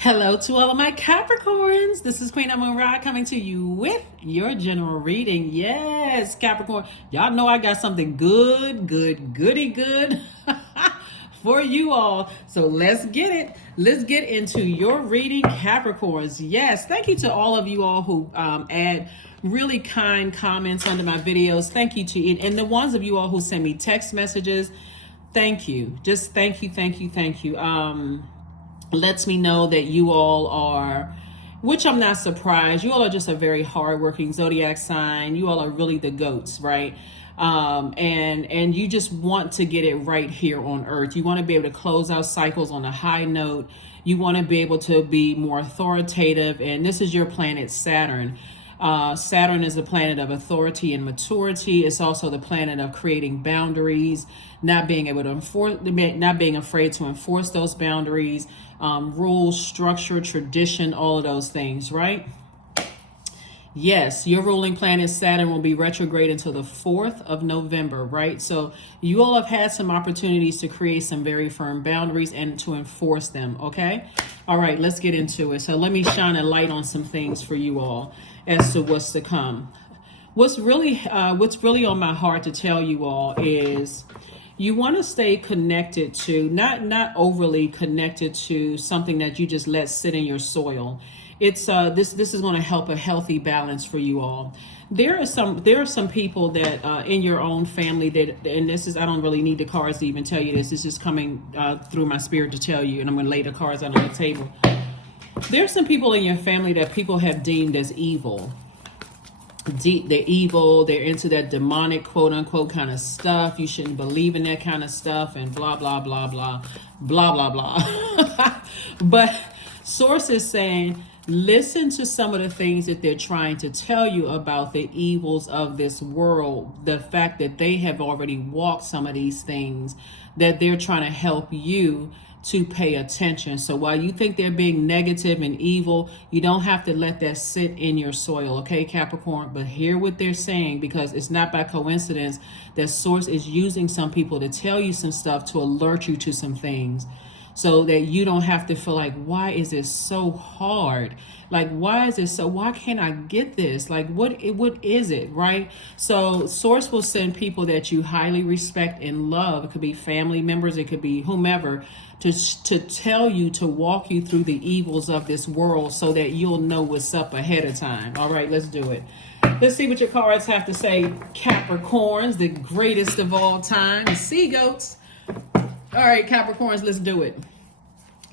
Hello to all of my Capricorns. This is Queen Amun Ra coming to you with your general reading. Yes, Capricorn. Y'all know I got something goody good for you all. So let's get it. Let's get into your reading, Capricorns. Yes, thank you to all of you all who add really kind comments under my videos. Thank you to and the ones of you all who send me text messages. Thank you. Just thank you. Lets me know that you all are, which I'm not surprised. You all are just a very hardworking zodiac sign. You all are really the goats, right? And you just want to get it right here on Earth. You want to be able to close out cycles on a high note. You want to be able to be more authoritative. And this is your planet Saturn. Saturn is the planet of authority and maturity. It's also the planet of creating boundaries, not being able to enforce, not being afraid to enforce those boundaries, rules, structure, tradition, all of those things, right? Yes, your ruling planet Saturn will be retrograde until the 4th of November, right? So you all have had some opportunities to create some very firm boundaries and to enforce them, okay? All right, let's get into it. So let me shine a light on some things for you all as to what's to come. What's really on my heart to tell you all is you want to stay connected to, not overly connected to something that you just let sit in your soil. It's this is going to help a healthy balance for you all. There are some people that in your own family that, and this is, I don't really need the cards to even tell you this. This is coming through my spirit to tell you, and I'm going to lay the cards out on the table. There's some people in your family that people have deemed as evil. They're evil. They're into that demonic, quote unquote, kind of stuff. You shouldn't believe in that kind of stuff, and blah blah blah blah blah blah blah. But Source is saying, listen to some of the things that they're trying to tell you about the evils of this world. The fact that they have already walked some of these things, that they're trying to help you to pay attention. So while you think they're being negative and evil, you don't have to let that sit in your soil, okay, Capricorn? But hear what they're saying, because it's not by coincidence that Source is using some people to tell you some stuff, to alert you to some things, so that you don't have to feel like, why is this so hard? Like, why can't I get this? Like, what is it, right? So Source will send people that you highly respect and love. It could be family members, it could be whomever, to tell you, to walk you through the evils of this world so that you'll know what's up ahead of time. All right, let's do it. Let's see what your cards have to say, Capricorns, the greatest of all time, the sea goats. All right, Capricorns, let's do it.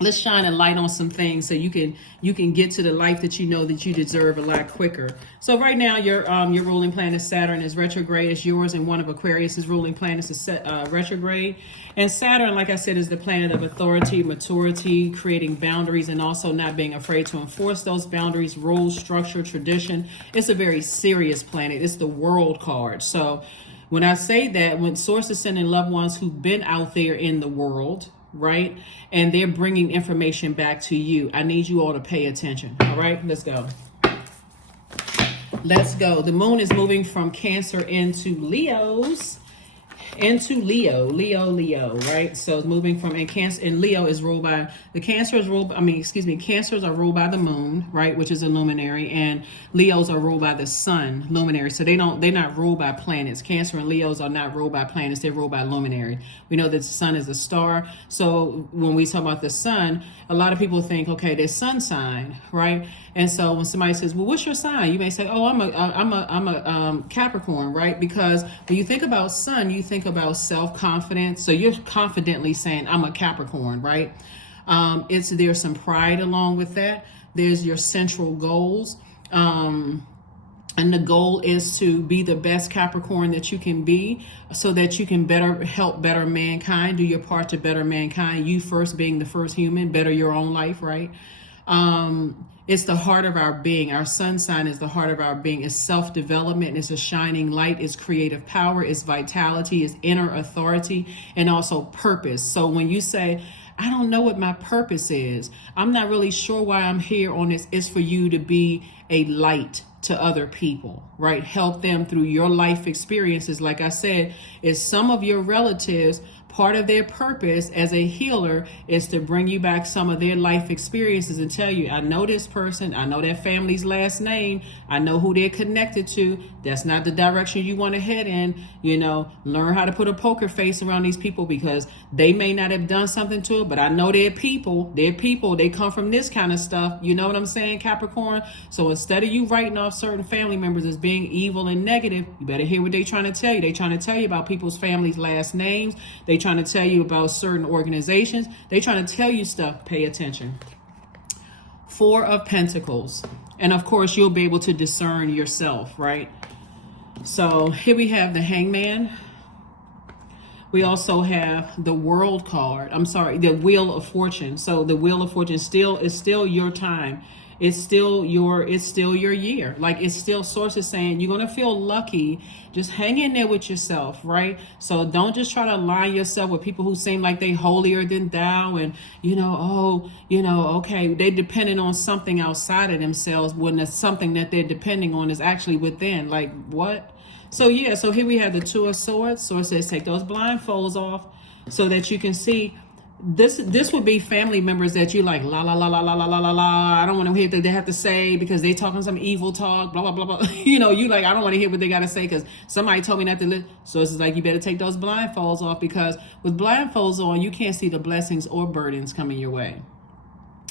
Let's shine a light on some things so you can get to the life that you know that you deserve a lot quicker. So right now, your ruling planet Saturn is retrograde. It's yours, and one of Aquarius's ruling planets is retrograde. And Saturn, like I said, is the planet of authority, maturity, creating boundaries, and also not being afraid to enforce those boundaries, rules, structure, tradition. It's a very serious planet. It's the World card. So when I say that, when Source is sending loved ones who've been out there in the world, right, and they're bringing information back to you, I need you all to pay attention. All right, let's go. Let's go. The moon is moving from Cancer into Leo, right? So it's moving from, and Cancer, and Leo is ruled by, Cancers are ruled by the moon, right, which is a luminary, and Leos are ruled by the sun, luminary. So they're not ruled by planets. Cancer and Leos are not ruled by planets, they're ruled by luminary. We know that the sun is a star. So when we talk about the sun, a lot of people think, okay, there's sun sign, right? And so when somebody says, well, what's your sign? You may say, oh, I'm a Capricorn, right? Because when you think about sun, you think about self-confidence. So you're confidently saying, I'm a Capricorn, right? There's some pride along with that. There's your central goals. And the goal is to be the best Capricorn that you can be, so that you can help better mankind, do your part to better mankind. You first, being the first human, better your own life, right? It's the heart of our being. Our sun sign is the heart of our being. It's self-development. It's a shining light. It's creative power. It's vitality. It's inner authority, and also purpose. So when you say, I don't know what my purpose is, I'm not really sure why I'm here on this, it's for you to be a light to other people, right? Help them through your life experiences. Like I said, is some of your relatives part of their purpose as a healer is to bring you back some of their life experiences and tell you, I know this person, I know their family's last name, I know who they're connected to. That's not the direction you want to head in. You know, learn how to put a poker face around these people, because they may not have done something to it, but I know they're people, they come from this kind of stuff. You know what I'm saying, Capricorn? So instead of you writing off certain family members as being evil and negative, you better hear what they're trying to tell you. They're trying to tell you about people's families' last names. They trying to tell you about certain organizations. They trying to tell you stuff. Pay attention. Four of Pentacles. And of course, you'll be able to discern yourself, right? So here we have the Hangman. We also have the World card. I'm sorry, the Wheel of Fortune. So the Wheel of Fortune is still your time. It's still your year. Like, it's still sources saying you're going to feel lucky. Just hang in there with yourself, right? So don't just try to align yourself with people who seem like they holier than thou and, okay, they depending on something outside of themselves when it's something that they're depending on is actually within. Like, what? So yeah, so here we have the Two of Swords. So it says take those blindfolds off so that you can see. This would be family members that you like, la la la la la la la la la. I don't want to hear what they have to say because they talking some evil talk, blah blah blah blah. You like, I don't want to hear what they got to say because somebody told me not to listen. So it's like, you better take those blindfolds off, because with blindfolds on, you can't see the blessings or burdens coming your way,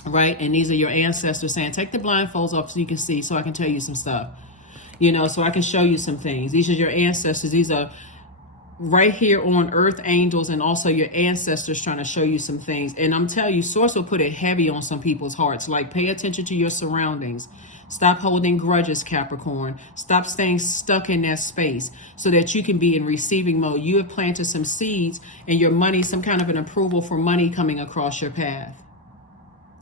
right? And these are your ancestors saying, take the blindfolds off so you can see, so I can tell you some stuff, so I can show you some things. These are your ancestors. These are right here on earth angels, and also your ancestors trying to show you some things. And I'm telling you, source will put it heavy on some people's hearts. Like, pay attention to your surroundings. Stop holding grudges, Capricorn. Stop staying stuck in that space so that you can be in receiving mode. You have planted some seeds, and your money, some kind of an approval for money coming across your path.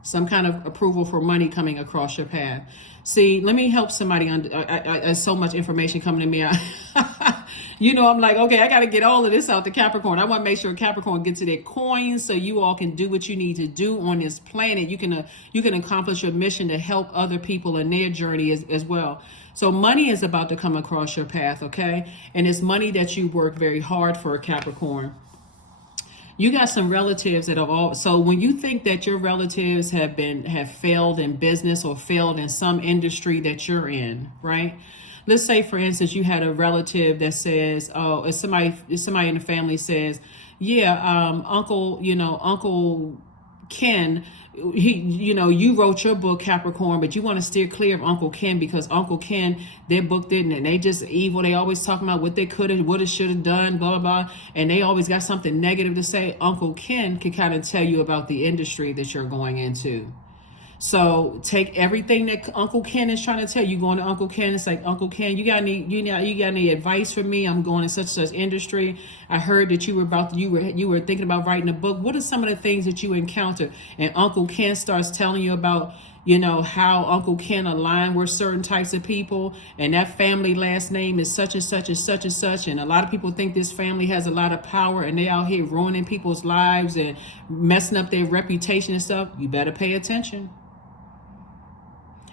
Some kind of approval for money coming across your path. See, let me help somebody. So much information coming to me. I'm like, okay, I got to get all of this out to Capricorn. I want to make sure Capricorn gets to their coins so you all can do what you need to do on this planet. You can accomplish your mission to help other people in their journey as well. So money is about to come across your path, okay? And it's money that you work very hard for, Capricorn. You got some relatives that have all. So when you think that your relatives have failed in business or failed in some industry that you're in, right? Let's say, for instance, you had a relative that says, if somebody in the family says, Uncle Ken, you wrote your book, Capricorn, but you want to steer clear of Uncle Ken because Uncle Ken, their book didn't, and they just evil. They always talking about what they could have, would have, should have done, blah, blah, blah. And they always got something negative to say. Uncle Ken can kind of tell you about the industry that you're going into. So take everything that Uncle Ken is trying to tell you. Going to Uncle Ken, it's like, Uncle Ken, you got any advice for me? I'm going in such and such industry. I heard that you were thinking about writing a book. What are some of the things that you encountered? And Uncle Ken starts telling you about, how Uncle Ken aligned with certain types of people, and that family last name is such and such and such and such. And a lot of people think this family has a lot of power, and they out here ruining people's lives and messing up their reputation and stuff. You better pay attention.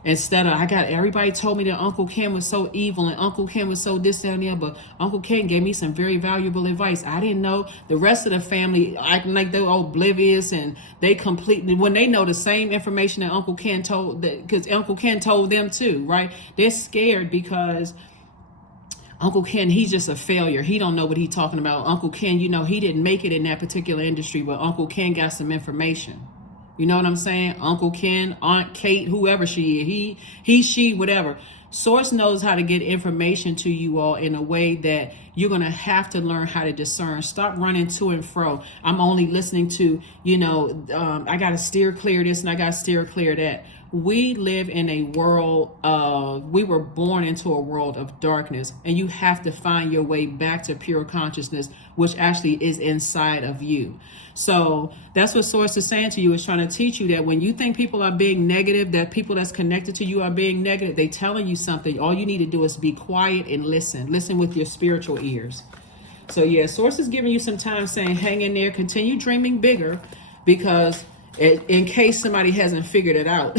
Instead of, everybody told me that Uncle Ken was so evil and Uncle Ken was so this and that, but Uncle Ken gave me some very valuable advice. I didn't know. The rest of the family acting like they're oblivious, and they completely, when they know the same information that Uncle Ken told, because Uncle Ken told them too, right? They're scared because Uncle Ken, he's just a failure. He don't know what he's talking about. Uncle Ken, he didn't make it in that particular industry, but Uncle Ken got some information. You know what I'm saying? Uncle Ken, Aunt Kate, whoever she is, he, she, whatever. Source knows how to get information to you all in a way that you're going to have to learn how to discern. Stop running to and fro. I'm only listening to, I got to steer clear this and I got to steer clear that. We live in a world we were born into a world of darkness, and you have to find your way back to pure consciousness, which actually is inside of you. So that's what Source is saying to you, is trying to teach you that when you think people are being negative, that people that's connected to you are being negative, they telling you something. All you need to do is be quiet and listen. Listen with your spiritual ears. So yeah, Source is giving you some time, saying hang in there, continue dreaming bigger, because in case somebody hasn't figured it out,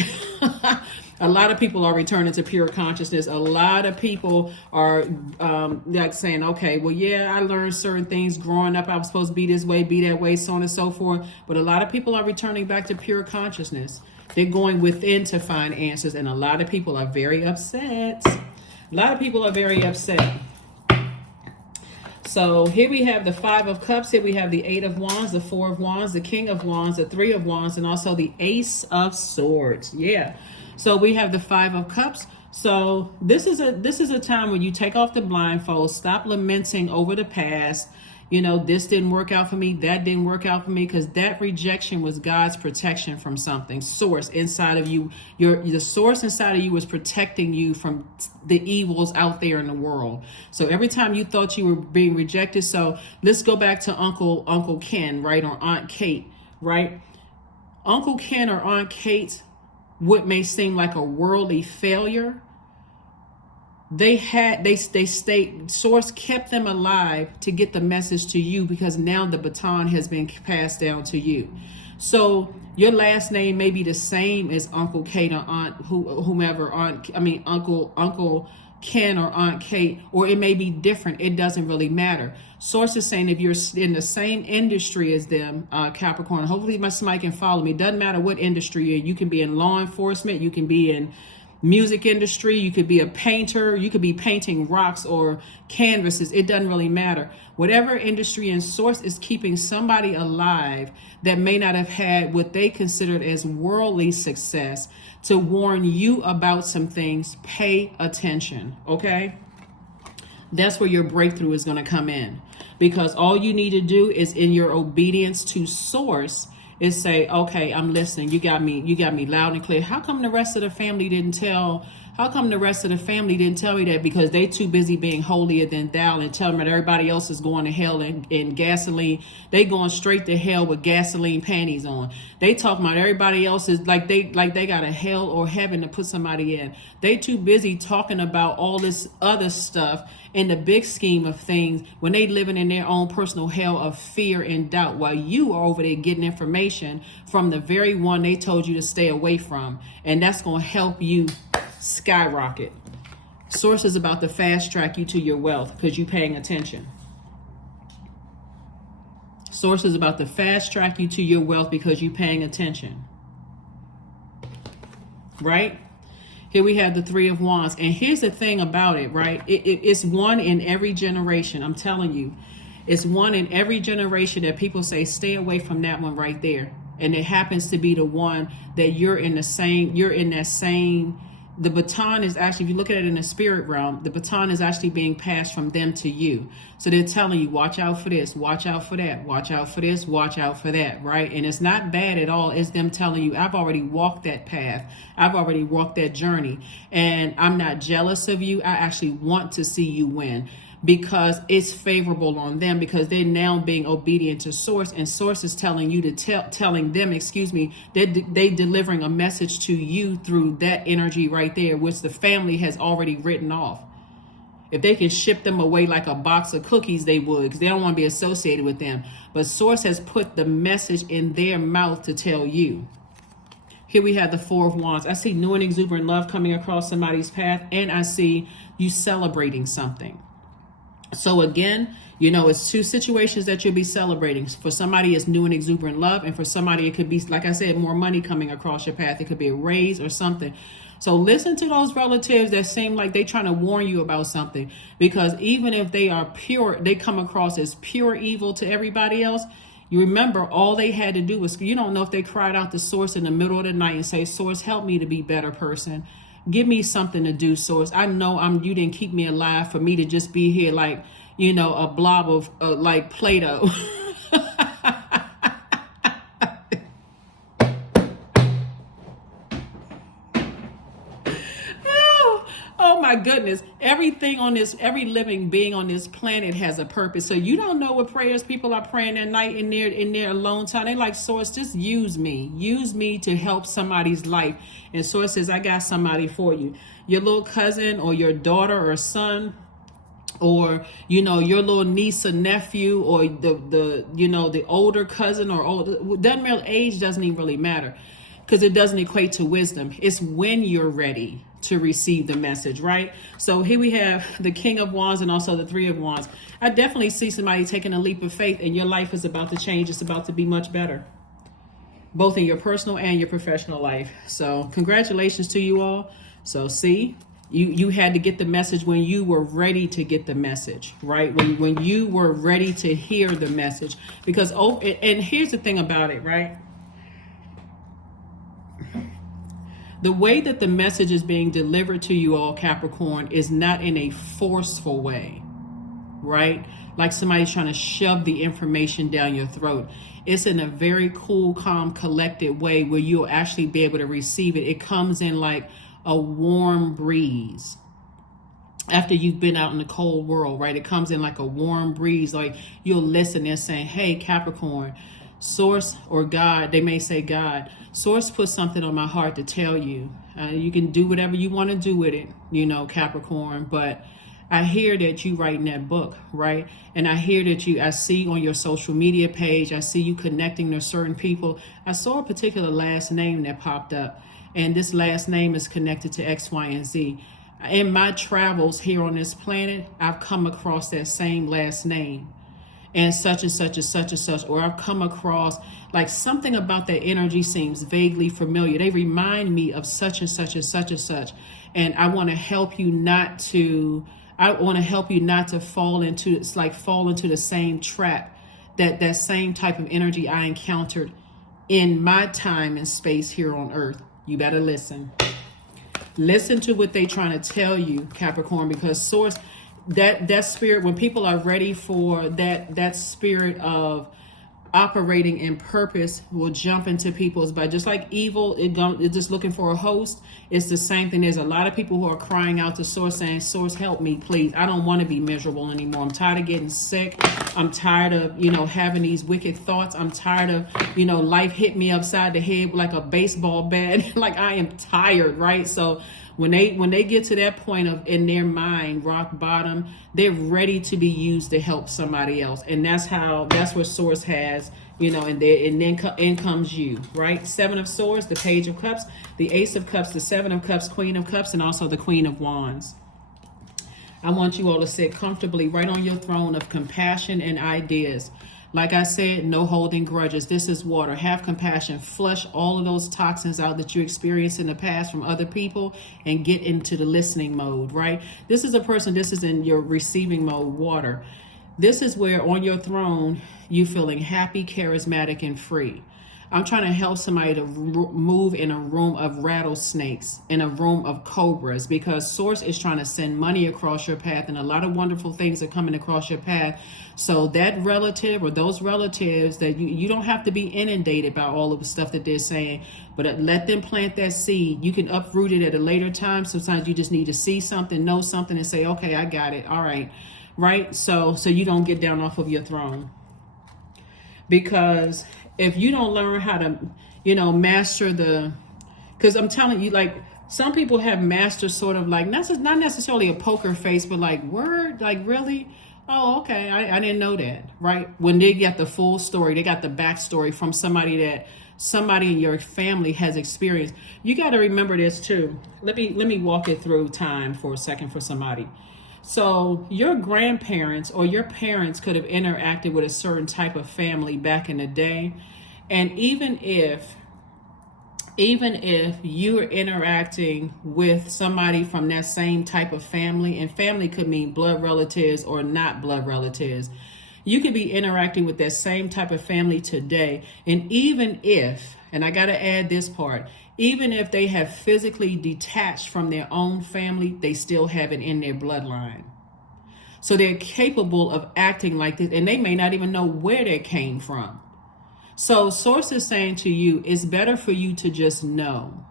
A lot of people are returning to pure consciousness. A lot of people are like saying, okay, well, yeah, I learned certain things growing up. I was supposed to be this way, be that way, so on and so forth. But a lot of people are returning back to pure consciousness. They're going within to find answers. And a lot of people are very upset. A lot of people are very upset. So here we have the Five of Cups. Here we have the Eight of Wands, the Four of Wands, the King of Wands, the Three of Wands, and also the Ace of Swords. Yeah. So we have the Five of Cups. So this is a time when you take off the blindfold, stop lamenting over the past. You know, this didn't work out for me, that didn't work out for me, because that rejection was God's protection from something. Source inside of you, the source inside of you was protecting you from the evils out there in the world. So every time you thought you were being rejected, so let's go back to Uncle Ken, right, or Aunt Kate, right? Uncle Ken or Aunt Kate, what may seem like a worldly failure, they stayed, source kept them alive to get the message to you, because now the baton has been passed down to you. So your last name may be the same as Uncle Kate or Uncle Ken or Aunt Kate, or it may be different. It doesn't really matter. Source is saying if you're in the same industry as them, Capricorn, hopefully my somebody can follow me. Doesn't matter what industry you're in. You can be in law enforcement, you can be in music industry, you could be a painter, you could be painting rocks or canvases. It doesn't really matter. Whatever industry and source is keeping somebody alive that may not have had what they considered as worldly success to warn you about some things, pay attention, okay? That's where your breakthrough is going to come in, because all you need to do is, in your obedience to source, is say, okay, I'm listening. You got me loud and clear. How come the rest of the family didn't tell? How come the rest of the family didn't tell me that? Because they too busy being holier than thou and telling me that everybody else is going to hell in gasoline. They going straight to hell with gasoline panties on. They talking about everybody else is like they got a hell or heaven to put somebody in. They too busy talking about all this other stuff in the big scheme of things when they living in their own personal hell of fear and doubt, while you are over there getting information from the very one they told you to stay away from. And that's going to help you skyrocket. Source is about to fast track you to your wealth because you're paying attention. Source is about to fast track you to your wealth because you're paying attention. Right? Here we have the Three of Wands. And here's the thing about it, right? It's one in every generation. I'm telling you. It's one in every generation that people say, stay away from that one right there. And it happens to be the one that you're in that same, the baton is actually, if you look at it in the spirit realm, the baton is actually being passed from them to you. So they're telling you, watch out for this, watch out for that, watch out for this, watch out for that, right? And it's not bad at all. It's them telling you, I've already walked that path. I've already walked that journey. And I'm not jealous of you. I actually want to see you win, because it's favorable on them, because they're now being obedient to source, and source is telling you to telling them, they delivering a message to you through that energy right there, which the family has already written off. If they can ship them away like a box of cookies, they would, because they don't want to be associated with them. But source has put the message in their mouth to tell you. Here we have the Four of Wands. I see new and exuberant love coming across somebody's path, and I see you celebrating something. So again, it's two situations that you'll be celebrating. For somebody, it's new and exuberant love. And for somebody, it could be, like I said, more money coming across your path. It could be a raise or something. So listen to those relatives that seem like they're trying to warn you about something. Because even if they are pure, they come across as pure evil to everybody else. You remember, all they had to do was, you don't know if they cried out to source in the middle of the night and say, source, help me to be a better person. Give me something to do, source. I know you didn't keep me alive for me to just be here like, a blob of like Play-Doh. Oh my goodness. Everything on this, every living being on this planet has a purpose. So you don't know what prayers people are praying at night in their alone time. They like, source, just use me to help somebody's life. And source says, I got somebody for you. Your little cousin or your daughter or son, or your little niece or nephew, or the older cousin, or older, doesn't really, age doesn't even really matter. because it doesn't equate to wisdom. It's when you're ready to receive the message, right? So here we have the King of Wands and also the Three of Wands. I definitely see somebody taking a leap of faith, and your life is about to change. It's about to be much better, both in your personal and your professional life. So congratulations to you all. So see, you had to get the message when you were ready to get the message, right? When you were ready to hear the message. Because, and here's the thing about it, right? The way that the message is being delivered to you all, Capricorn, is not in a forceful way, right? Like somebody's trying to shove the information down your throat. It's in a very cool, calm, collected way where you'll actually be able to receive it. It comes in like a warm breeze after you've been out in the cold world, right? It comes in like a warm breeze. Like you'll listen and saying, hey, Capricorn, Source or God, they may say God, Source put something on my heart to tell you. You can do whatever you want to do with it, you know, Capricorn, but I hear that you writing that book, right? And I hear that I see on your social media page, I see you connecting to certain people. I saw a particular last name that popped up, and this last name is connected to X, Y, and Z. In my travels here on this planet, I've come across that same last name, and such and such and such and such, or I've come across like something about that energy seems vaguely familiar. They remind me of such and such and such and such. And I want to help you not to fall into the same trap, that same type of energy I encountered in my time and space here on Earth. You better listen. Listen to what they're trying to tell you, Capricorn, because Source, that spirit, when people are ready for that spirit of operating in purpose, will jump into people's body. Just like evil, it's just looking for a host. It's the same thing. There's a lot of people who are crying out to Source saying, Source, help me, please. I don't want to be miserable anymore. I'm tired of getting sick. I'm tired of, having these wicked thoughts. I'm tired of, life hit me upside the head like a baseball bat. Like I am tired, right? So when they get to that point of in their mind, rock bottom, they're ready to be used to help somebody else. And that's what Source has, and then in comes you, right? Seven of Swords, the Page of Cups, the Ace of Cups, the Seven of Cups, Queen of Cups, and also the Queen of Wands. I want you all to sit comfortably right on your throne of compassion and ideas. Like I said, no holding grudges. This is water. Have compassion. Flush all of those toxins out that you experienced in the past from other people and get into the listening mode, right? This is in your receiving mode, water. This is where on your throne, you feeling happy, charismatic, and free. I'm trying to help somebody to move in a room of rattlesnakes, in a room of cobras, because Source is trying to send money across your path, and a lot of wonderful things are coming across your path. So that relative or those relatives that you don't have to be inundated by all of the stuff that they're saying, but let them plant that seed. You can uproot it at a later time. Sometimes you just need to see something, know something, and say, okay, I got it. All right. Right? So you don't get down off of your throne. Because if you don't learn how to, master because I'm telling you, like, some people have mastered sort of like, not necessarily a poker face, but like, word, like, really? Oh, okay, I didn't know that, right? When they get the full story, they got the backstory from somebody in your family has experienced. You got to remember this too. Let me walk it through time for a second for somebody. So your grandparents or your parents could have interacted with a certain type of family back in the day. And even if you're interacting with somebody from that same type of family, and family could mean blood relatives or not blood relatives, you could be interacting with that same type of family today. And even if, and I got to add this part, even if they have physically detached from their own family, they still have it in their bloodline. So they're capable of acting like this, and they may not even know where they came from. So Source is saying to you, it's better for you to just know,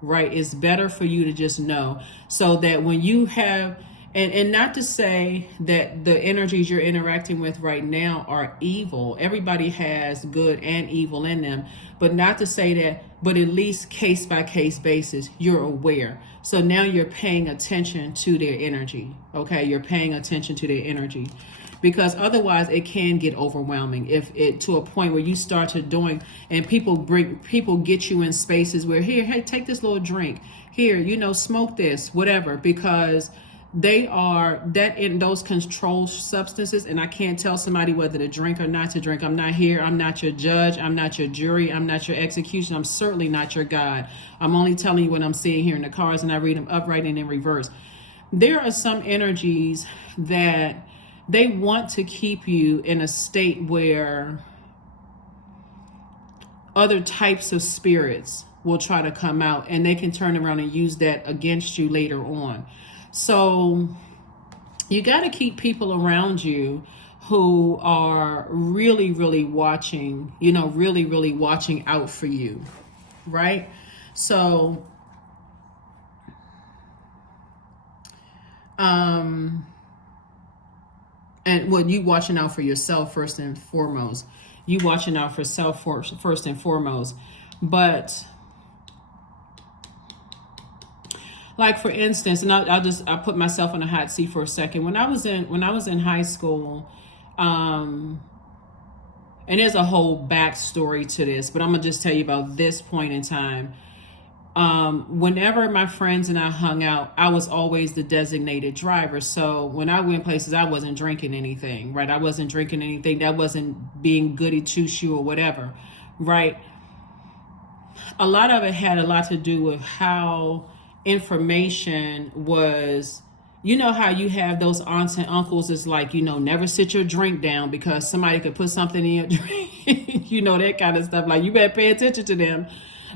right? It's better for you to just know, so that when you have, and not to say that the energies you're interacting with right now are evil. Everybody has good and evil in them, but not to say that, but at least case by case basis, you're aware. So now you're paying attention to their energy. Okay, you're paying attention to their energy. because otherwise it can get overwhelming if it to a point where you start to doing, and people get you in spaces where, here, hey, take this little drink, here, smoke this, whatever, because they are that in those controlled substances. And I can't tell somebody whether to drink or not to drink. I'm not here. I'm not your judge. I'm not your jury. I'm not your execution. I'm certainly not your God. I'm only telling you what I'm seeing here in the cards, and I read them upright and in reverse. There are some energies that they want to keep you in a state where other types of spirits will try to come out, and they can turn around and use that against you later on. So you got to keep people around you who are really, really watching, really, really watching out for you, right? So, and well, you watching out for yourself first and foremost. You watching out for self first and foremost. But like, for instance, and I'll put myself on a hot seat for a second. When I was in high school, and there's a whole backstory to this, but I'm gonna just tell you about this point in time. Whenever my friends and I hung out, I was always the designated driver. So when I went places, I wasn't drinking anything, right? I wasn't drinking anything. That wasn't being goody two shoe or whatever, right? A lot of it had a lot to do with how information was, how you have those aunts and uncles, it's like, never sit your drink down because somebody could put something in your drink, that kind of stuff. Like, you better pay attention to them,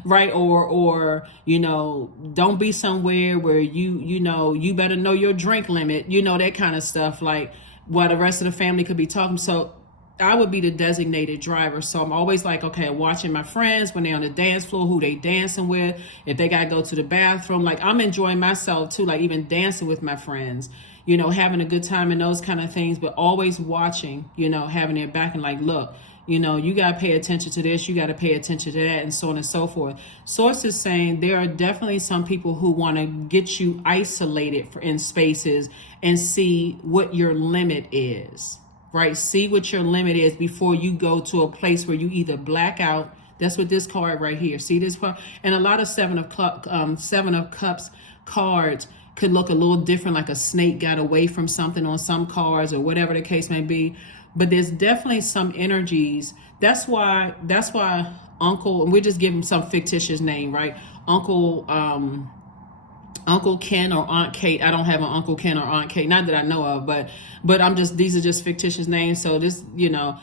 right? Or don't be somewhere where you better know your drink limit, that kind of stuff, like while the rest of the family could be talking. So I would be the designated driver. So I'm always like, okay, watching my friends when they're on the dance floor, who they dancing with, if they got to go to the bathroom. Like, I'm enjoying myself too, like even dancing with my friends, having a good time and those kind of things, but always watching, having their back and like, look, you got to pay attention to this, you got to pay attention to that, and so on and so forth. Source is saying there are definitely some people who want to get you isolated in spaces and see what your limit is. Right? See what your limit is before you go to a place where you either black out. That's what this card right here. See this part? And a lot of Seven of Cups cards could look a little different, like a snake got away from something on some cards or whatever the case may be. But there's definitely some energies. That's why Uncle, and we just give him some fictitious name, right? Uncle Ken or Aunt Kate. I don't have an Uncle Ken or Aunt Kate, not that I know of, but these are just fictitious names. So this, you want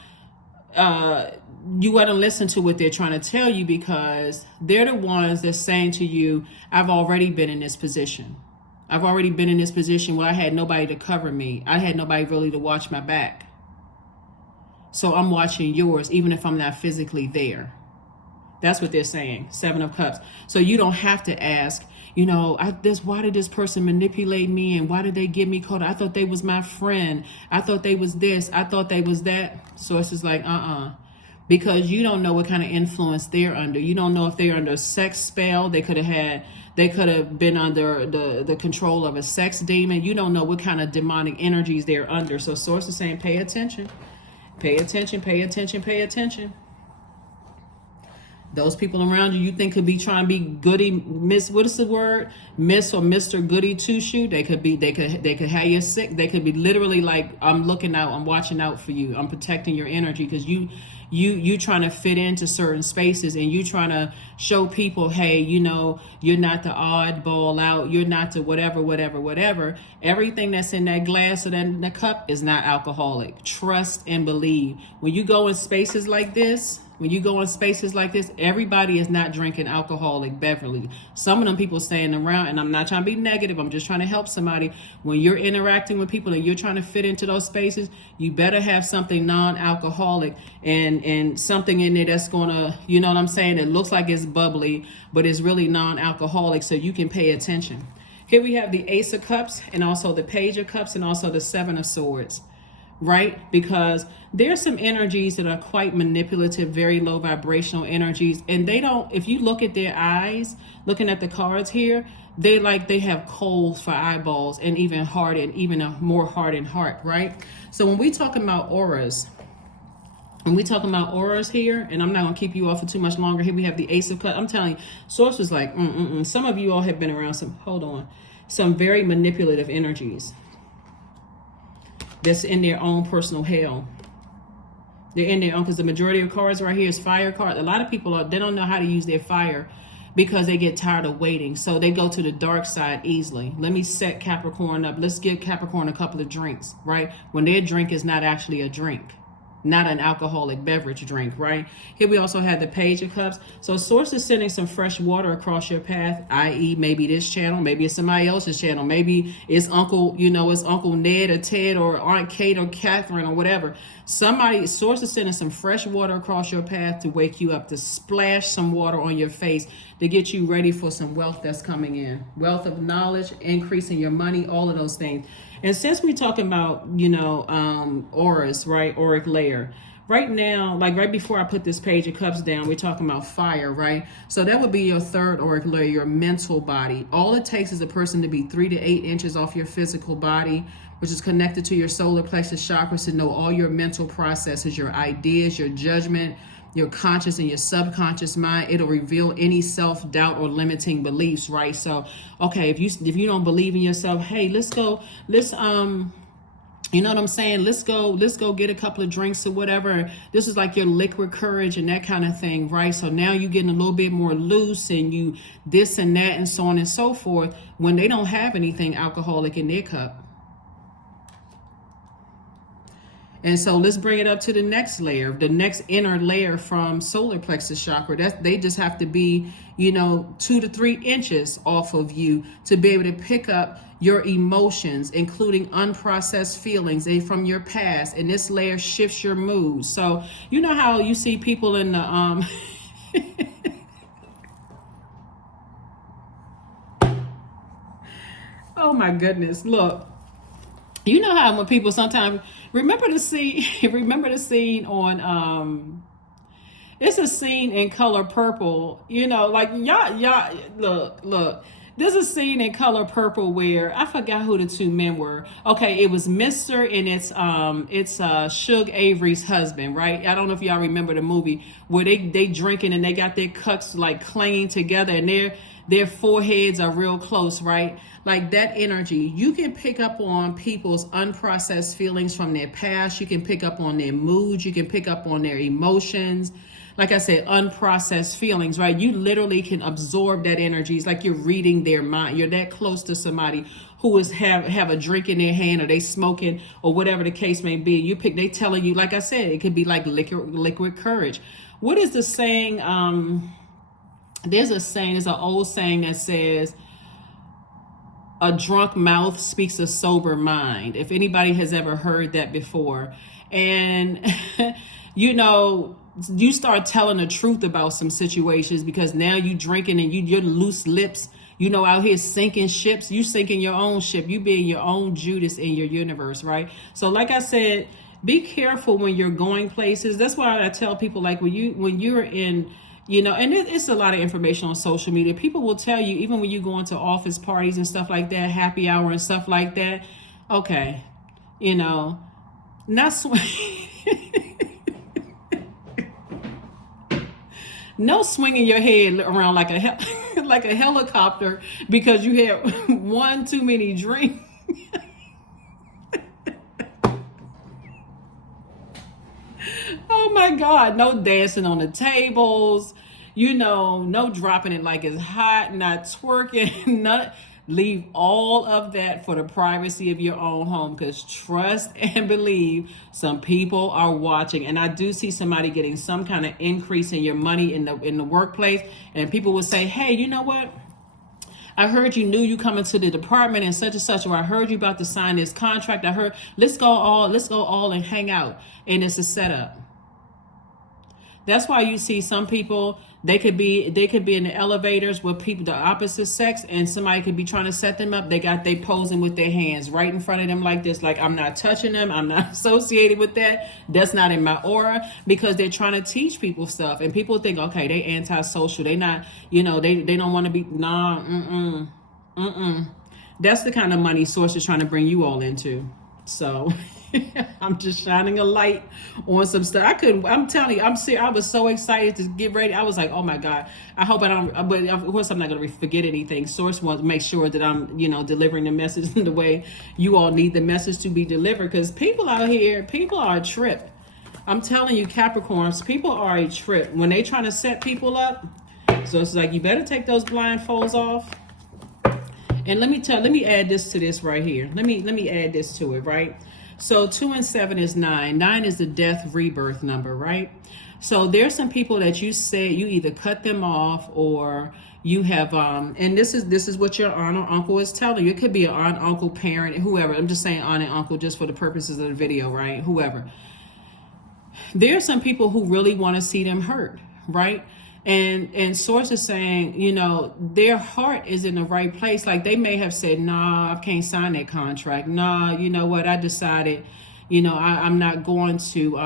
to listen to what they're trying to tell you, because they're the ones that's saying to you, I've already been in this position. I've already been in this position where I had nobody to cover me. I had nobody really to watch my back. So I'm watching yours, even if I'm not physically there. That's what they're saying. Seven of Cups. So you don't have to ask, why did this person manipulate me, and why did they get me caught? I thought they was my friend. I thought they was this. I thought they was that. Source is like, because you don't know what kind of influence they're under. You don't know if they're under a sex spell. They could have been under the control of a sex demon. You don't know what kind of demonic energies they're under. So Source is saying, pay attention. Pay attention, pay attention, pay attention. Those people around you think could be trying to be goody, Miss, what is the word? Miss or Mr. Goody Two Shoe. They could have you sick. They could be literally like, I'm looking out, I'm watching out for you. I'm protecting your energy, because you trying to fit into certain spaces, and you trying to show people, hey, you're not the oddball out. You're not the whatever. Everything that's in that glass or that cup is not alcoholic. Trust and believe. When you go in spaces like this, everybody is not drinking alcoholic beverage. Some of them people staying around, and I'm not trying to be negative, I'm just trying to help somebody. When you're interacting with people and you're trying to fit into those spaces, you better have something non-alcoholic and something in there that's gonna, it looks like it's bubbly, but it's really non-alcoholic, so you can pay attention. Here we have the Ace of Cups, and also the Page of Cups, and also the Seven of Swords. right? Because there's some energies that are quite manipulative, very low vibrational energies. And they don't, if you look at their eyes, looking at the cards here, they have coals for eyeballs and even heart and even a more hardened heart, right? So when we talking about auras, here, and I'm not going to keep you off for too much longer. Here we have the Ace of Cups. I'm telling you, Source was like, some of you all have been around some very manipulative energies that's in their own personal hell. They're in their own, because the majority of cards right here is fire cards. A lot of people they don't know how to use their fire because they get tired of waiting. So they go to the dark side easily. Let me set Capricorn up. Let's give Capricorn a couple of drinks, right? When their drink is not actually a drink, not an alcoholic beverage drink, right? Here we also have the Page of Cups. So Source is sending some fresh water across your path, i.e. maybe this channel, maybe it's somebody else's channel, maybe it's Uncle Ned or Ted or Aunt Kate or Catherine or whatever. Source is sending some fresh water across your path to wake you up, to splash some water on your face, to get you ready for some wealth that's coming in. Wealth of knowledge, increasing your money, all of those things. And since we're talking about, auras, right? Auric layer. Right now, like right before I put this Page of Cups down, we're talking about fire, right? So that would be your third auric layer, your mental body. All it takes is a person to be 3 to 8 inches off your physical body, which is connected to your solar plexus chakras, to know all your mental processes, your ideas, your judgment, your conscious and your subconscious mind. It'll reveal any self-doubt or limiting beliefs, right? So, okay, if you don't believe in yourself, hey, let's you know what I'm saying? Let's go get a couple of drinks or whatever. This is like your liquid courage and that kind of thing, right? So now you're getting a little bit more loose and you this and that and so on and so forth when they don't have anything alcoholic in their cup. And so let's bring it up to the next layer, the next inner layer from solar plexus chakra. They just have to be, 2 to 3 inches off of you to be able to pick up your emotions, including unprocessed feelings from your past. And this layer shifts your mood. So you know how you see people in the oh my goodness, look. You know how when people sometimes remember the scene on it's a scene in Color Purple, like y'all look. There's a scene in Color Purple where I forgot who the two men were. Okay, it was Mr. and it's Suge Avery's husband, right? I don't know if y'all remember the movie where they drinking and they got their cuts like clanging together and their foreheads are real close, right? Like that energy, you can pick up on people's unprocessed feelings from their past. You can pick up on their moods. You can pick up on their emotions. Like I said, unprocessed feelings, right? You literally can absorb that energy. It's like you're reading their mind. You're that close to somebody who have a drink in their hand or they smoking or whatever the case may be. They telling you, like I said, it could be like liquid courage. What is the saying? There's an old saying that says, a drunk mouth speaks a sober mind. If anybody has ever heard that before. And, you start telling the truth about some situations because now you drinking and you're loose lips, out here sinking ships. You sinking your own ship. You being your own Judas in your universe, right? So like I said, be careful when you're going places. That's why I tell people, like when you're in, and it's a lot of information on social media. People will tell you, even when you go into office parties and stuff like that, happy hour and stuff like that. Okay, not no swinging your head around like a helicopter because you had one too many drinks. Oh my God, no dancing on the tables, no dropping it like it's hot, not twerking, leave all of that for the privacy of your own home, because trust and believe some people are watching. And I do see somebody getting some kind of increase in your money in the workplace, and people will say, hey, you know what? I heard you knew you coming to the department and such, or I heard you about to sign this contract. I heard, let's go all and hang out. And it's a setup. That's why you see some people, they could be in the elevators with people the opposite sex, and somebody could be trying to set them up. They posing with their hands right in front of them like this, like I'm not touching them, I'm not associated with that. That's not in my aura, because they're trying to teach people stuff, and people think, okay, they antisocial, they not, they don't want to be, nah, That's the kind of money Source is trying to bring you all into. So I'm just shining a light on some stuff. I'm telling you, I'm serious. I was so excited to get ready. I was like, oh my God, I hope I don't, but of course I'm not going to forget anything. Source wants to make sure that I'm, delivering the message in the way you all need the message to be delivered. Because people out here, people are a trip. I'm telling you, Capricorns, people are a trip. When they trying to set people up, so it's like, you better take those blindfolds off. And let me add this to this right here. Let me add this to it, right? So 2 and 7 is 9. 9 is the death rebirth number, right? So there's some people that you say you either cut them off, or you have and this is what your aunt or uncle is telling you. It could be an aunt, uncle, parent, whoever. I'm just saying aunt and uncle just for the purposes of the video, right? Whoever. There are some people who really want to see them hurt, right? And Source is saying, their heart is in the right place. Like they may have said, nah, I can't sign that contract. Nah, you know what? I decided, I'm not going to,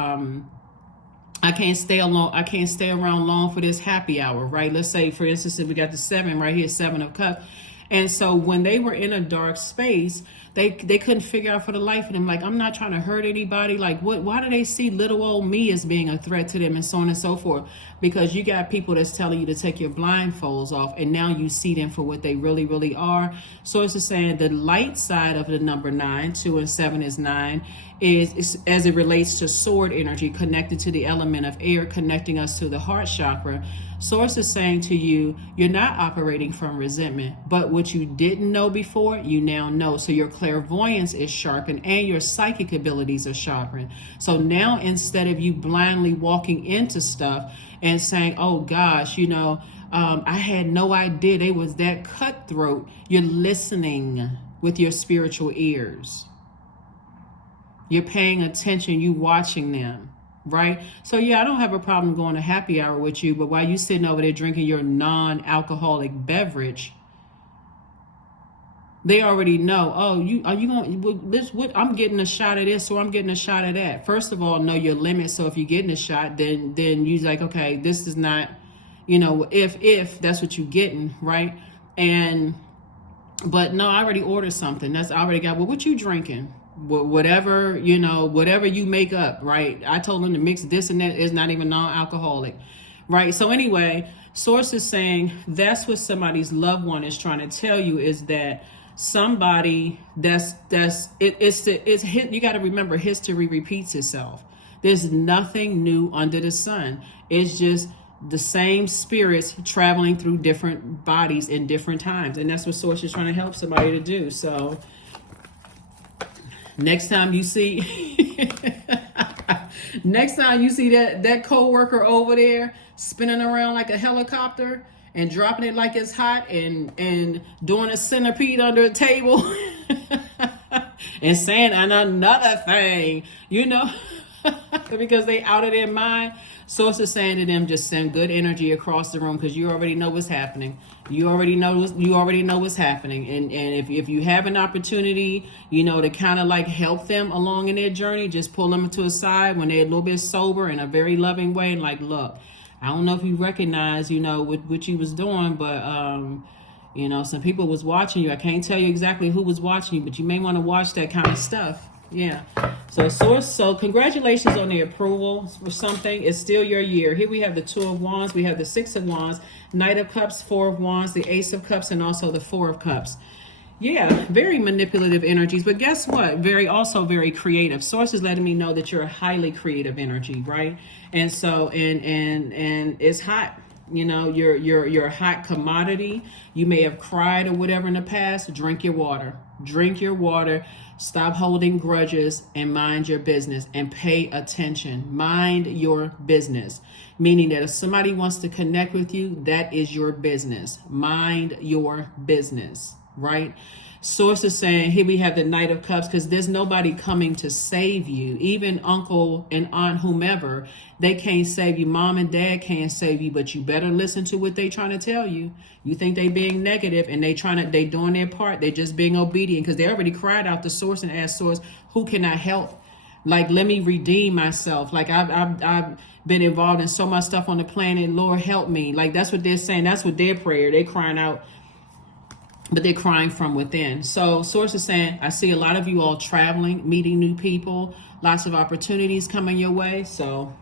I can't stay alone. I can't stay around long for this happy hour, right? Let's say, for instance, if we got the 7 right here, 7 of Cups. And so when they were in a dark space, they couldn't figure out for the life of them, like, I'm not trying to hurt anybody. Like, why do they see little old me as being a threat to them, and so on and so forth? Because you got people that's telling you to take your blindfolds off, and now you see them for what they really, really are. So it's just saying the light side of the number 9, 2 and 7 is 9, is as it relates to sword energy, connected to the element of air, connecting us to the heart chakra. Source is saying to you, you're not operating from resentment, but what you didn't know before, you now know. So your clairvoyance is sharpened and your psychic abilities are sharpened. So now, instead of you blindly walking into stuff and saying, oh gosh, I had no idea they was that cutthroat, you're listening with your spiritual ears. You're paying attention, you watching them. Right? So yeah, I don't have a problem going to happy hour with you, but while you sitting over there drinking your non-alcoholic beverage, they already know, oh, are you going, what, I'm getting a shot of this, or I'm getting a shot of that. First of all, know your limit. So if you're getting a shot, then you're like, okay, this is not, if that's what you're getting, right? But no, I already ordered something. I already got, well, what you drinking? Whatever you make up, right? I told them to mix this and that. Is not even non-alcoholic, right? So anyway, Source is saying that's what somebody's loved one is trying to tell you, is that somebody you got to remember, history repeats itself. There's nothing new under the sun. It's just the same spirits traveling through different bodies in different times, and that's what Source is trying to help somebody to do. So next time you see that coworker over there spinning around like a helicopter and dropping it like it's hot, and doing a centipede under a table and saying another thing, because they out of their mind. Source is saying to them, just send good energy across the room, because you already know what's happening. You already know what's happening. And if you have an opportunity, to kind of like help them along in their journey, just pull them to a side when they're a little bit sober, in a very loving way, and like, look, I don't know if you recognize, what you was doing, but some people was watching you. I can't tell you exactly who was watching you, but you may want to watch that kind of stuff. Yeah. So congratulations on the approval for something. It's still your year. Here we have the 2 of Wands, we have the 6 of Wands, Knight of Cups, 4 of Wands, the Ace of Cups, and also the 4 of Cups. Yeah, very manipulative energies, but guess what? Also very creative. Source is letting me know that you're a highly creative energy, right? And so and it's hot. You're a hot commodity. You may have cried or whatever in the past. Drink your water. Stop holding grudges and mind your business, and pay attention. Mind your business. Meaning that if somebody wants to connect with you, that is your business. Mind your business. right? Source is saying here we have the Knight of Cups, because there's nobody coming to save you. Even uncle and aunt, whomever, they can't save you. Mom and dad can't save you, but you better listen to what they trying to tell you. You think they being negative, and they doing their part. They just being obedient, because they already cried out to Source and asked Source, who can I help? Like, let me redeem myself. Like, I've been involved in so much stuff on the planet. Lord, help me. Like, that's what they're saying. That's what their prayer. They're crying out, but they're crying from within. So Source is saying, I see a lot of you all traveling, meeting new people, lots of opportunities coming your way. So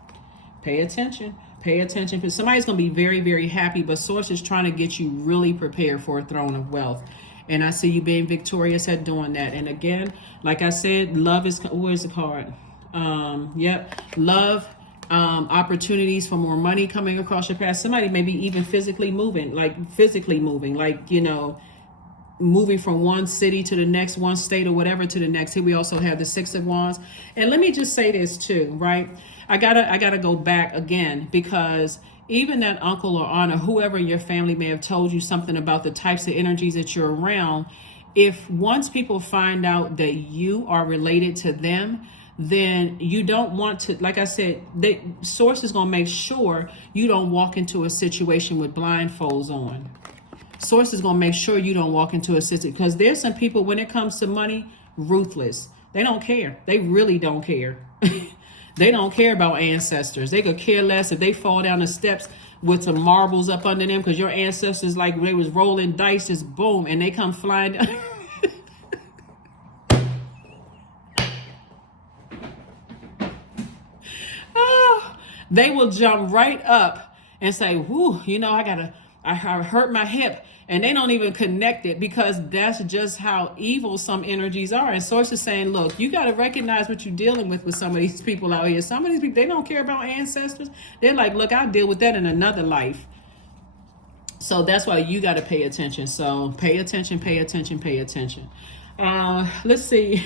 pay attention. Pay attention, because somebody's going to be very, very happy, but Source is trying to get you really prepared for a throne of wealth. And I see you being victorious at doing that. And again, like I said, love is, where's the card? Yep. Love, opportunities for more money coming across your path. Somebody maybe even physically moving, like, you know, moving from one city to the next, one state or whatever to the next. Here we also have the Six of Wands. And let me just say this too, right? I gotta go back again, because even that uncle or aunt or whoever in your family may have told you something about the types of energies that you're around. If once people find out that you are related to them, then you don't want to, like I said, Source is going to make sure you don't walk into a situation with blindfolds on. Source is going to make sure you don't walk into a situation, because there's some people, when it comes to money, ruthless. They don't care. They really don't care. They don't care about ancestors. They could care less if they fall down the steps with some marbles up under them, because your ancestors, like, they was rolling dice, just boom, and they come flying down. They will jump right up and say, whoo, you know, I hurt my hip. And they don't even connect it, because that's just how evil some energies are. And Source is saying, look, you got to recognize what you're dealing with some of these people out here. Some of these people, they don't care about ancestors. They're like, look, I'll deal with that in another life. So that's why you got to pay attention. So pay attention, pay attention, pay attention. Let's see.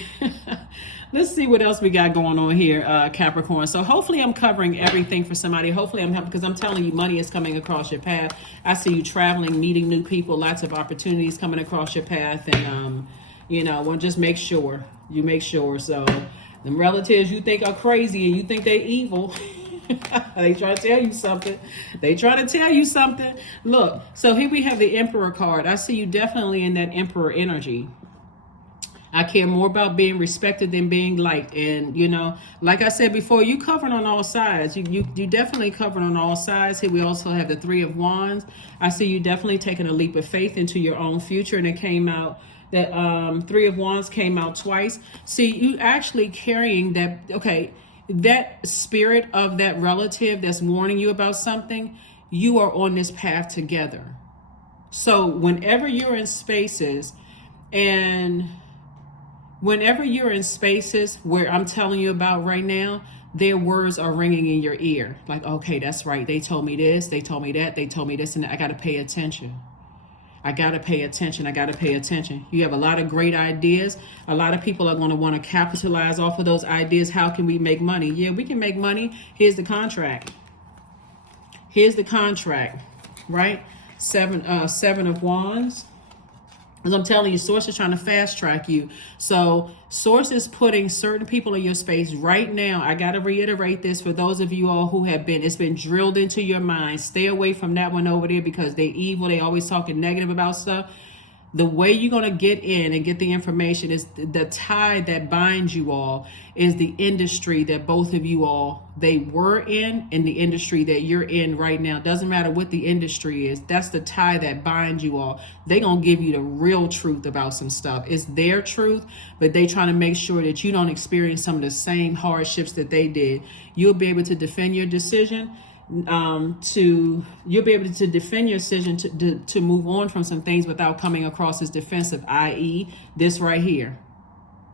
Let's see what else we got going on here, Capricorn. So hopefully I'm covering everything for somebody. Hopefully I'm helping, because I'm telling you, money is coming across your path. I see you traveling, meeting new people, lots of opportunities coming across your path. And, you know, well, just make sure. You make sure. So them relatives you think are crazy and you think they're evil, they try to tell you something. They try to tell you something. Look, so here we have the Emperor card. I see you definitely in that Emperor energy. I care more about being respected than being liked. And, you know, like I said before, you covered on all sides. You definitely covered on all sides. Here we also have the Three of Wands. I see you definitely taking a leap of faith into your own future. And it came out that Three of Wands came out twice. See, you actually carrying that, okay, that spirit of that relative that's warning you about something. You are on this path together. So whenever you're in spaces where I'm telling you about right now, their words are ringing in your ear. Like, okay, that's right. They told me this, they told me that, they told me this, and I got to pay attention. I got to pay attention. I got to pay attention. You have a lot of great ideas. A lot of people are going to want to capitalize off of those ideas. How can we make money? Yeah, we can make money. Here's the contract. Here's the contract, right? Seven of Wands. As I'm telling you, Source is trying to fast track you. So Source is putting certain people in your space right now. I got to reiterate this for those of you all who have it's been drilled into your mind. Stay away from that one over there, because they're evil. They always talking negative about stuff. The way you're going to get in and get the information is the tie that binds you all is the industry that both of you all, they were in the industry that you're in right now. Doesn't matter what the industry is. That's the tie that binds you all. They're going to give you the real truth about some stuff. It's their truth, but they trying to make sure that you don't experience some of the same hardships that they did. You'll be able to defend your decision. You'll be able to defend your decision to move on from some things without coming across as defensive, i.e. this right here.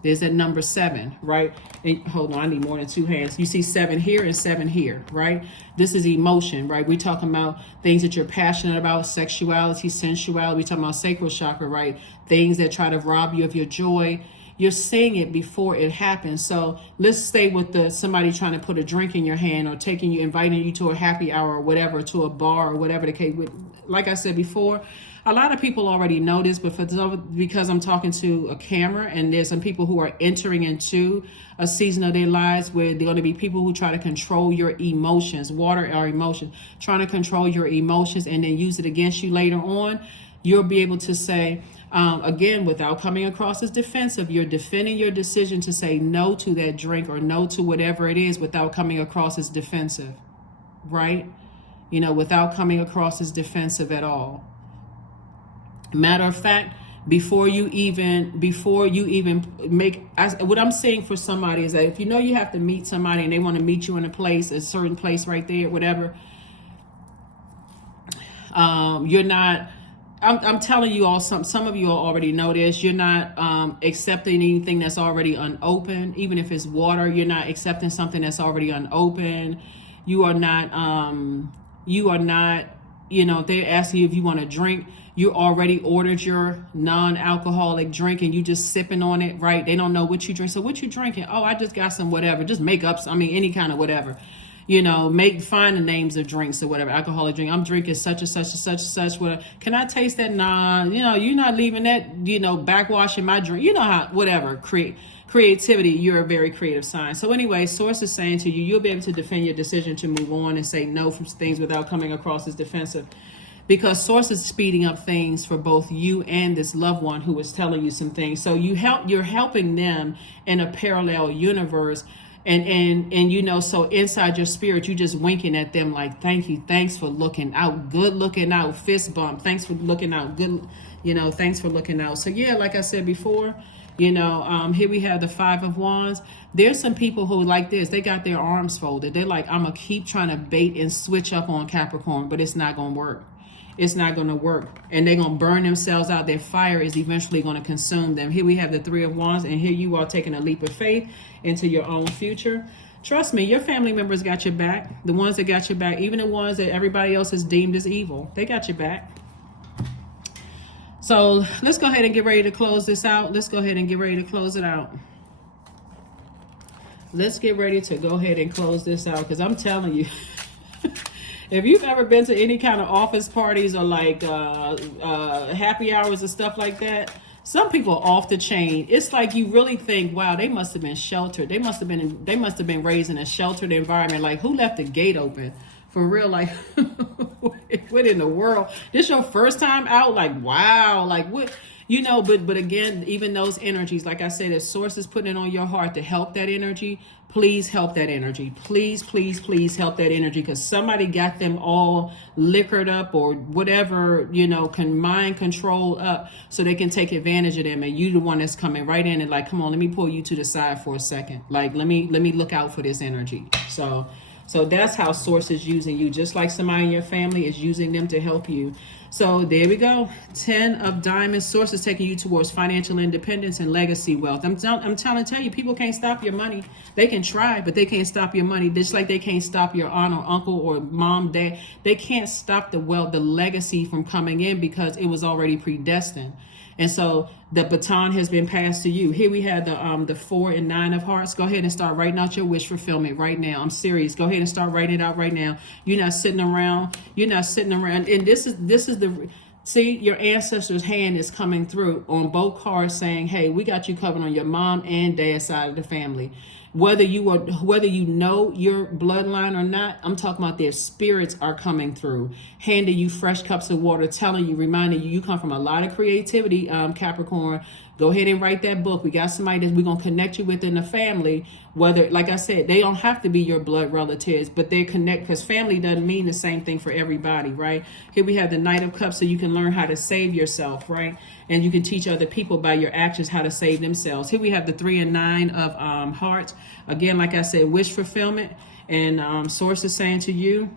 There's that number 7, right? And hold on, I need more than 2 hands. You see 7 here and 7 here, right? This is emotion, right? We're talking about things that you're passionate about, sexuality, sensuality. We're talking about sacral chakra, right? Things that try to rob you of your joy. You're seeing it before it happens. So let's stay with somebody trying to put a drink in your hand, or inviting you to a happy hour or whatever, to a bar or whatever the case. Like I said before, A lot of people already know this, but because I'm talking to a camera, and there's some people who are entering into a season of their lives where they're going to be people who try to control your emotions, water our emotions, trying to control your emotions and then use it against you later on. You'll be able to say, again, without coming across as defensive, you're defending your decision to say no to that drink or no to whatever it is without coming across as defensive, right? You know, without coming across as defensive at all. Matter of fact, before you even make, what I'm saying for somebody is that if you know you have to meet somebody and they want to meet you in a certain place right there, whatever, you're not, I'm telling you all, some of you already know this, you're not accepting anything that's already unopened. Even if it's water, you're not accepting something that's already unopened. You are not, you know, if they're asking you if you want to drink, you already ordered your non-alcoholic drink and you just sipping on it, right? They don't know what you drink. So what you drinking? Oh, I just got some whatever. Just make up, any kind of whatever. You know, find the names of drinks or whatever, alcoholic drink. I'm drinking such and such and such and such. Whatever. Can I taste that? Nah, you know, you're not leaving that, you know, backwashing my drink. You know how, whatever, creativity, you're a very creative sign. So anyway, Source is saying to you, you'll be able to defend your decision to move on and say no from things without coming across as defensive. Because Source is speeding up things for both you and this loved one who is telling you some things. So you're helping them in a parallel universe. And you know, so inside your spirit, you just winking at them like, thank you, thanks for looking out, good looking out, fist bump, thanks for looking out, good, you know, thanks for looking out. So yeah, like I said before, you know, here we have the Five of Wands. There's some people who like this, they got their arms folded. They're like, I'm gonna keep trying to bait and switch up on Capricorn, but it's not gonna work. It's not going to work. And they're going to burn themselves out. Their fire is eventually going to consume them. Here we have the Three of Wands. And here you are taking a leap of faith into your own future. Trust me, your family members got your back. The ones that got your back, even the ones that everybody else has deemed as evil, they got your back. So let's go ahead and get ready to close this out. Let's go ahead and get ready to close it out. Let's get ready to go ahead and close this out, because I'm telling you, if you've ever been to any kind of office parties or like happy hours and stuff like that, some people are off the chain. It's like you really think, wow, they must have been sheltered. They must have been raised in a sheltered environment. Like, who left the gate open? For real, like, what in the world? This your first time out? Like, wow, like what? You know, but again, even those energies, like I said, if Source is putting it on your heart to help that energy, please help that energy. Please, please, please help that energy, because somebody got them all liquored up or whatever, you know, mind control up so they can take advantage of them. And you the one that's coming right in and like, come on, let me pull you to the side for a second. Like, let me look out for this energy. So that's how Source is using you, just like somebody in your family is using them to help you. So there we go. 10 of Diamonds. Source is taking you towards financial independence and legacy wealth. I'm trying to tell you, people can't stop your money. They can try, but they can't stop your money. Just like they can't stop your aunt or uncle or mom, dad. They can't stop the wealth, the legacy from coming in, because it was already predestined. And so the baton has been passed to you. Here we have the 4 and 9 of Hearts. Go ahead and start writing out your wish fulfillment right now. I'm serious. Go ahead and start writing it out right now. You're not sitting around. You're not sitting around. And this is the, see, your ancestors' hand is coming through on both cards saying, hey, we got you covered on your mom and dad side of the family. Whether you know your bloodline or not, I'm talking about their spirits are coming through, handing you fresh cups of water, telling you, reminding you, you come from a lot of creativity, Capricorn. Go ahead and write that book. We got somebody that we're going to connect you with in the family. Whether, like I said, they don't have to be your blood relatives, but they connect, because family doesn't mean the same thing for everybody, right? Here we have the Knight of Cups, so you can learn how to save yourself, right? And you can teach other people by your actions how to save themselves. Here we have the 3 and 9 of Hearts. Again, like I said, wish fulfillment. And Source is saying to you,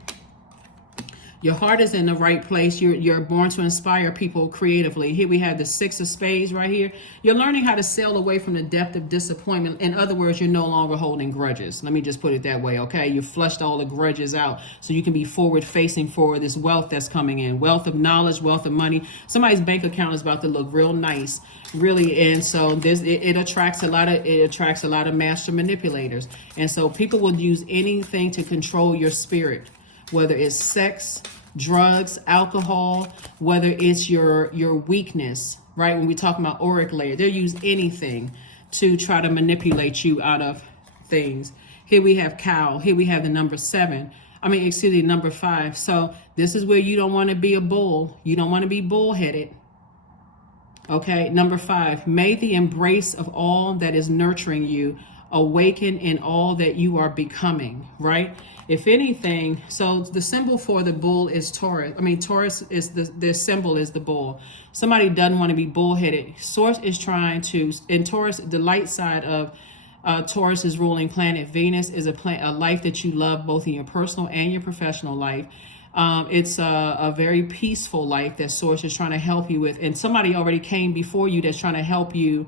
your heart is in the right place. You're born to inspire people creatively. Here we have the 6 of Spades right here. You're learning how to sail away from the depth of disappointment. In other words, you're no longer holding grudges. Let me just put it that way, okay? You flushed all the grudges out so you can be forward facing for this wealth that's coming in. Wealth of knowledge, wealth of money. Somebody's bank account is about to look real nice, really. And so it attracts a lot of master manipulators. And so people will use anything to control your spirit, whether it's sex, drugs, alcohol, whether it's your weakness, right? When we talk about auric layer, they'll use anything to try to manipulate you out of things. Here we have cow. Here we have the number 7. Number 5. So this is where you don't want to be a bull. You don't want to be bullheaded. Okay, number 5, may the embrace of all that is nurturing you awaken in all that you are becoming, right? If anything, so the symbol for the bull is Taurus. Taurus is the symbol is the bull. Somebody doesn't want to be bullheaded. Source is trying to, in Taurus, the light side of Taurus's ruling planet, Venus, is a life that you love both in your personal and your professional life. It's a very peaceful life that Source is trying to help you with. And somebody already came before you that's trying to help you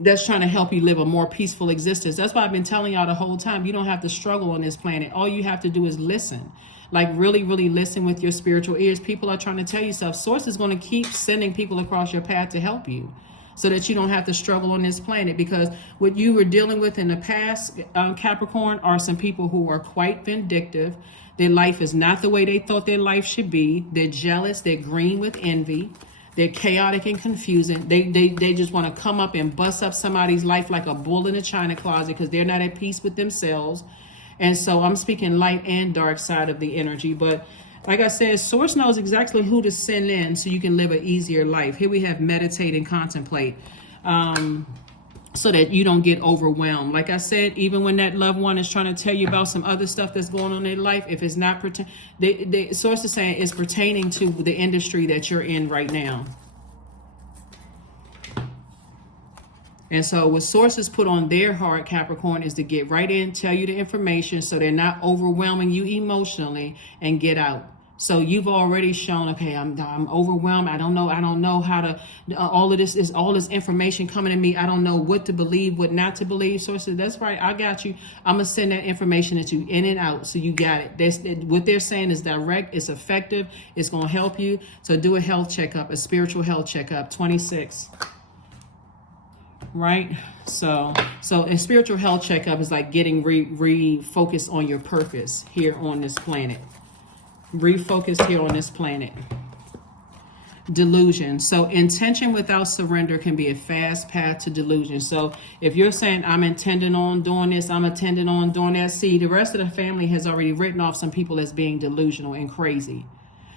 live a more peaceful existence. That's why I've been telling y'all the whole time, you don't have to struggle on this planet. All you have to do is listen. Like really, really listen with your spiritual ears. People are trying to tell you stuff. Source is going to keep sending people across your path to help you so that you don't have to struggle on this planet. Because what you were dealing with in the past, Capricorn, are some people who are quite vindictive. Their life is not the way they thought their life should be. They're jealous. They're green with envy. They're chaotic and confusing. They just want to come up and bust up somebody's life like a bull in a china closet because they're not at peace with themselves. And so I'm speaking light and dark side of the energy. But like I said, Source knows exactly who to send in so you can live an easier life. Here we have meditate and contemplate. So that you don't get overwhelmed. Like I said, even when that loved one is trying to tell you about some other stuff that's going on in their life, if it's not the Source is saying it's pertaining to the industry that you're in right now. And so what Sources put on their heart, Capricorn, is to get right in, tell you the information so they're not overwhelming you emotionally, and get out. So you've already shown, okay, I'm overwhelmed. I don't know how to, all this information coming to me. I don't know what to believe, what not to believe. Sources, that's right. I got you. I'm going to send that information at you in and out. So you got it. What they're saying is direct. It's effective. It's going to help you. So do a health checkup, a spiritual health checkup, 26. Right? So a spiritual health checkup is like getting refocused on your purpose here on this planet. Refocus here on this planet. Delusion. So intention without surrender can be a fast path to delusion. So if you're saying, I'm intending on doing this, I'm intending on doing that, see, the rest of the family has already written off some people as being delusional and crazy.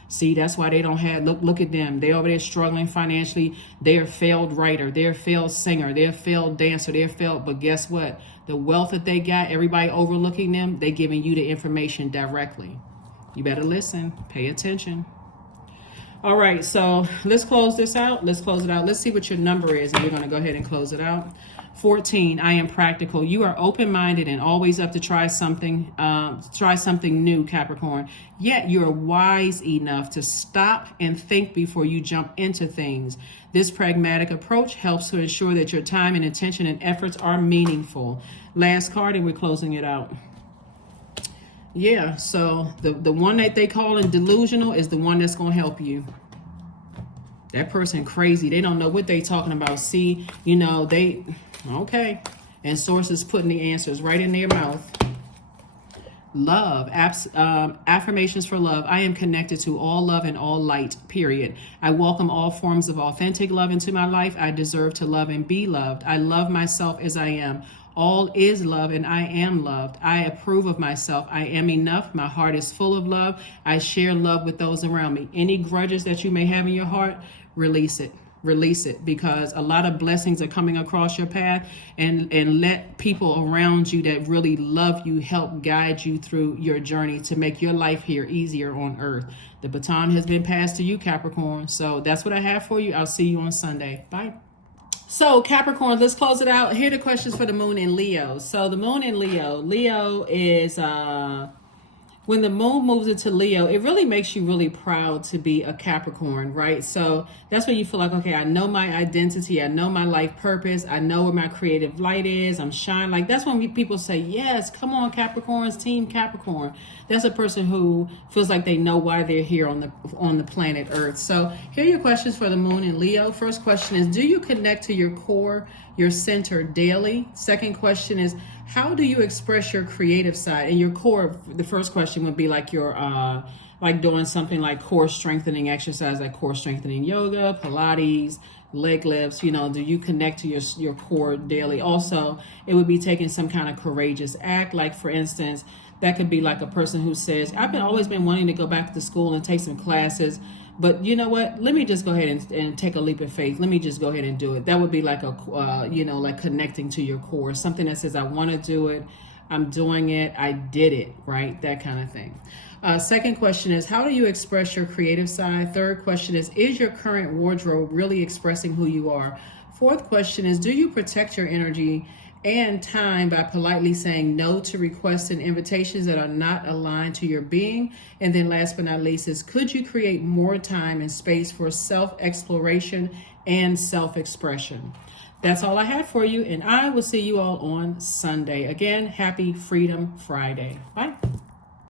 See, that's why they don't have, look at them. They're over there struggling financially. They're a failed writer. They're a failed singer. They're a failed dancer. They're failed. But guess what? The wealth that they got, everybody overlooking them, they're giving you the information directly. You better listen. Pay attention. All right, so let's close this out. Let's close it out. Let's see what your number is, and we're going to go ahead and close it out. 14, I am practical. You are open-minded and always up to try something new, Capricorn. Yet you're wise enough to stop and think before you jump into things. This pragmatic approach helps to ensure that your time and attention and efforts are meaningful. Last card, and we're closing it out. Yeah, so the one that they call delusional is the one that's going to help you. That person crazy. They don't know what they talking about. See, okay. And Sources putting the answers right in their mouth. Love. Affirmations for love. I am connected to all love and all light, period. I welcome all forms of authentic love into my life. I deserve to love and be loved. I love myself as I am. All is love and I am loved. I approve of myself. I am enough. My heart is full of love. I share love with those around me. Any grudges that you may have in your heart, release it. Release it, because a lot of blessings are coming across your path, and let people around you that really love you help guide you through your journey to make your life here easier on earth. The baton has been passed to you, Capricorn. So that's what I have for you. I'll see you on Sunday. Bye. So Capricorn, let's close it out. Here are the questions for the moon in Leo. So the moon in Leo is when the moon moves into Leo, it really makes you really proud to be a Capricorn, right? So that's when you feel like, okay, I know my identity. I know my life purpose. I know where my creative light is. I'm shining. Like, that's when people say, yes, come on, Capricorns, team Capricorn. That's a person who feels like they know why they're here on the planet Earth. So here are your questions for the moon in Leo. First question is, do you connect to your core, your center daily? Second question is, how do you express your creative side? And your core, the first question would be like your like doing something like core strengthening exercise, like core strengthening yoga, Pilates, leg lifts. You know, do you connect to your core daily? Also, it would be taking some kind of courageous act. Like, for instance, that could be like a person who says, I've always been wanting to go back to school and take some classes, but you know what? Let me just go ahead and take a leap of faith. Let me just go ahead and do it. That would be like a, like connecting to your core. Something that says, I want to do it. I'm doing it. I did it, right? That kind of thing. Second question is, how do you express your creative side? Third question is your current wardrobe really expressing who you are? Fourth question is, do you protect your energy and time by politely saying no to requests and invitations that are not aligned to your being? And then last but not least is, could you create more time and space for self-exploration and self-expression? That's all I had for you, and I will see you all on Sunday. Again, happy Freedom Friday. Bye.